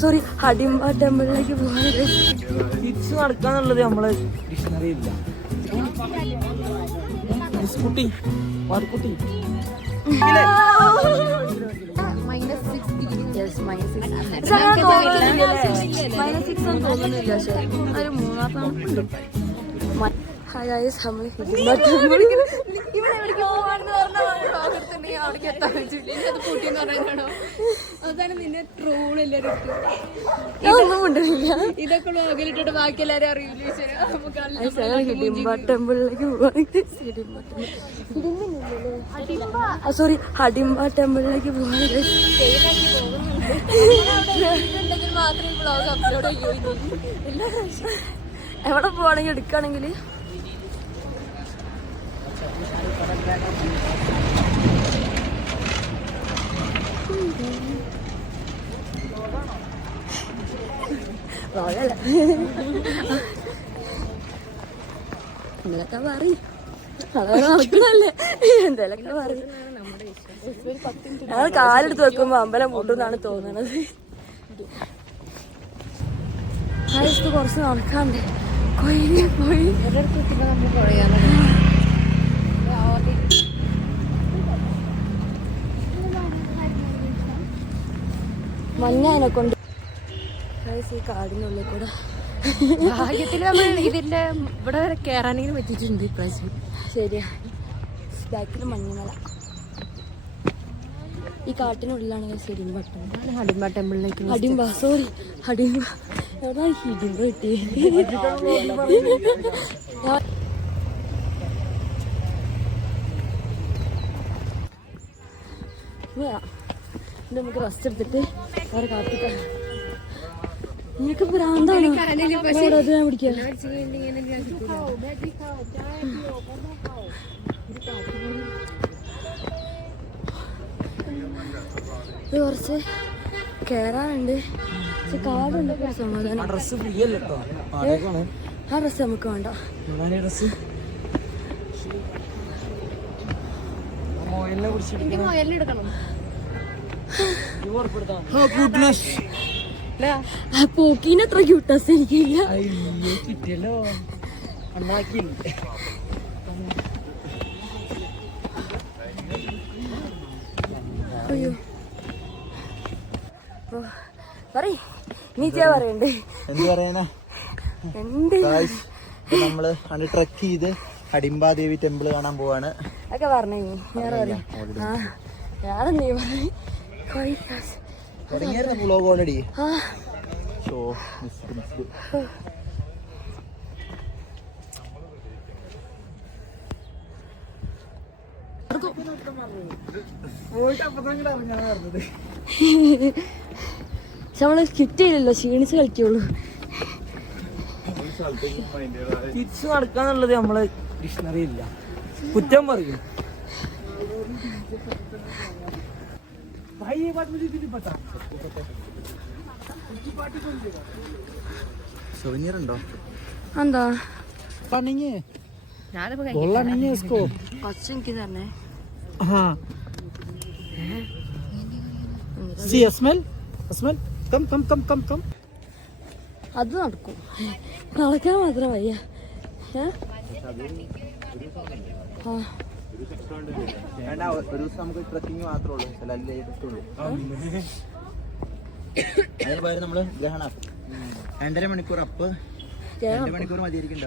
Sorry Hadimba ടെമ്പിളിലേക്ക് പോകാൻ തിരിച്ചു നടക്കാന്നുള്ളത് നമ്മളെ ഡിക്ഷണറി ഇല്ല. കുട്ടി വാർക്കുട്ടി ഇതൊക്കെ വ്ളോഗിലിട്ടിട്ട് ബാക്കി എല്ലാരും അറിയില്ല. ടെമ്പിളിലേക്ക് സോറി ഹഡിംബ ടെമ്പിളിലേക്ക് പോകാൻ മാത്രമേ വ്ളോഗ് അപ്ലോഡ് ചെയ്യൂ. എവിടെ പോവാണെങ്കിൽ എടുക്കുകയാണെങ്കിൽ എന്തെങ്കിലൊക്കെ പറയും. അതൊക്കെ നടക്കുന്നല്ലേ, എന്തെങ്കിലൊക്കെ പറയും. ഞങ്ങൾ കാലെടുത്ത് വെക്കുമ്പോ അമ്പലം പൂട്ടുന്നാണ് തോന്നുന്നത്. കുറച്ച് നടക്കാണ്ട് പോയി മഞ്ഞനെ കൊണ്ട് ഈ കാടിനുള്ളിൽ കൂടെ ഭാഗ്യത്തിൽ നമ്മൾ ഇതിന്റെ ഇവിടെ വരെ കയറാനെങ്കിലും പറ്റിയിട്ടുണ്ട് ഇപ്രാവശ്യം. ശരിയാ, ബാക്കിൽ മഞ്ഞമല. ഈ കാട്ടിനുള്ളിലാണെങ്കിൽ ശരിയും പറ്റും. ഹഡിംബ ടെമ്പിളിലേക്ക് സോറി ഹഡിംബ എവിടെ ഹിഡിംബ കിട്ടി. നമുക്ക് റെസ്റ്റ് എടുത്തിട്ട് വേറെ കാട്ടിക്കാം. നിനക്ക് ഭ്രാന്താണ് പിടിക്കുക. ഇത് കുറച്ച് കേറാനുണ്ട്, പക്ഷെ കാടുണ്ട്. സമാധാനം. ആ ഡ്രസ്സ് നമുക്ക് വേണ്ട. പോക്കീന് അത്ര ക്യൂട്ടസ് എനിക്കില്ല. കിട്ടിയല്ലോ അയ്യോ നീ പറയണ്ടേ? എന്ത് പറയാനാ, നമ്മള് ട്രക്ക് ചെയ്ത് ഹഡിംബ ദേവി ടെമ്പിൾ കാണാൻ പോവാണ്. ഒക്കെ പറഞ്ഞേ ഞാനെന്തീ വ്ളോഗ് ഓൾറെഡി. നമ്മള് സ്കിറ്റ് ചെയ്യില്ലല്ലോ, ക്ഷീണിച്ച് കളിക്കുള്ളൂ. തിരിച്ചു നടക്കാന്നുള്ളത് നമ്മളെ ഡിക്ഷണറി ഇല്ല. കുറ്റം പറയും. സോനിയർ ഉണ്ടോ? എന്താ എനിക്ക് തന്നെ അത് നടക്കും. നടക്കാൻ മാത്രം വയ്യ. ഒരു ദിവസം നമുക്ക് ട്രക്കിങ് മാത്രമേ ഉള്ളൂ. അതിന് പകരം നമ്മള് ഗ്രഹണം 2.5 മണിക്കൂർ അപ്പ് 2 മണിക്കൂർ മതിയായിരിക്കും.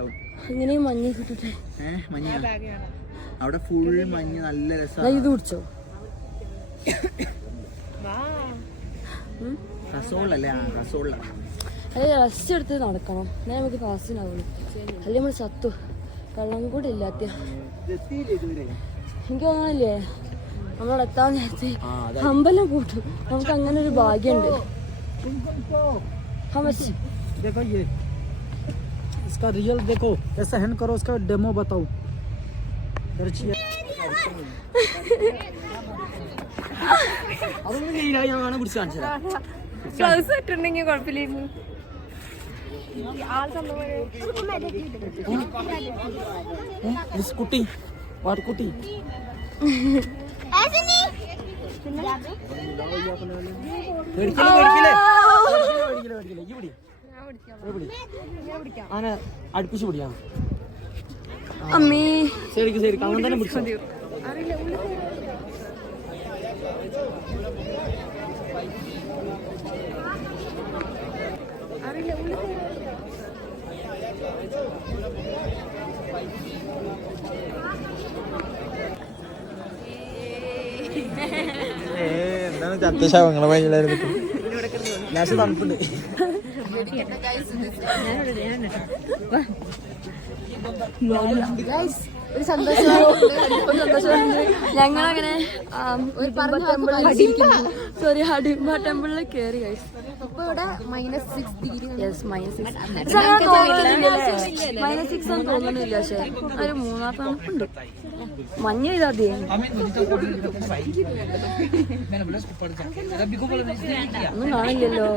ഇങ്ങനെയും മഞ്ഞ് കിട്ടട്ടെ. മഞ്ഞ അവിടെ ഫുൾ മഞ്ഞ്, നല്ല രസം. ഇത് കുടിച്ചോ? റസോളല്ലേ? അത് റെസ്റ്റ് എടുത്ത് നടക്കണം. ഞാൻ നമുക്ക് ഫാസ്റ്റിനാവുള്ളൂ. അല്ലെങ്കിൽ നമ്മൾ ചത്തു. വെള്ളം കൂടെ ഇല്ലാത്ത എനിക്ക് തോന്നാനില്ലേ, നമ്മളോട് എത്താൻ നേരത്തെ അമ്പലം കൂട്ടും. നമുക്ക് അങ്ങനെ ഒരു ഭാഗ്യമുണ്ട്. इसका रियल देखो, ऐसा हैंड करो, उसका डेमो बताओ. അതൊന്നും ചെയ്യില്ല, ഞാൻ വേണം പിടിച്ച് കാണിച്ചു തരാം. ഗ്ലൗസ് ഇട്ടുണ്ടെങ്കിൽ കുഴപ്പമില്ലായിരുന്നു. കുട്ടി वाटकुटी ऐसे नहीं അടുപ്പിച്ച് പിടിയാ അമ്മേ ശരിക്കും ശരിക്കും അങ്ങനെ തന്നെ പിടിച്ചോ എന്താണ് ചത്തശവങ്ങളെ ഭയങ്കര ലാസ്റ്റ് തണുപ്പുണ്ട് ഒരു സന്തോഷമുണ്ട് ഞങ്ങളങ്ങനെ സോറി ഹഡിംബ ടെമ്പിളിൽ കയറി ഗൈസ്. ഇപ്പൊ ഇവിടെ -6 ഡിഗ്രി യെസ് -6 ഒന്നും തോന്നുന്നില്ല. പക്ഷെ ഒരു മൂന്നാം തണുപ്പുണ്ട്. മഞ്ഞ ഇതാദ്യം ഒന്നും കാണില്ലല്ലോ.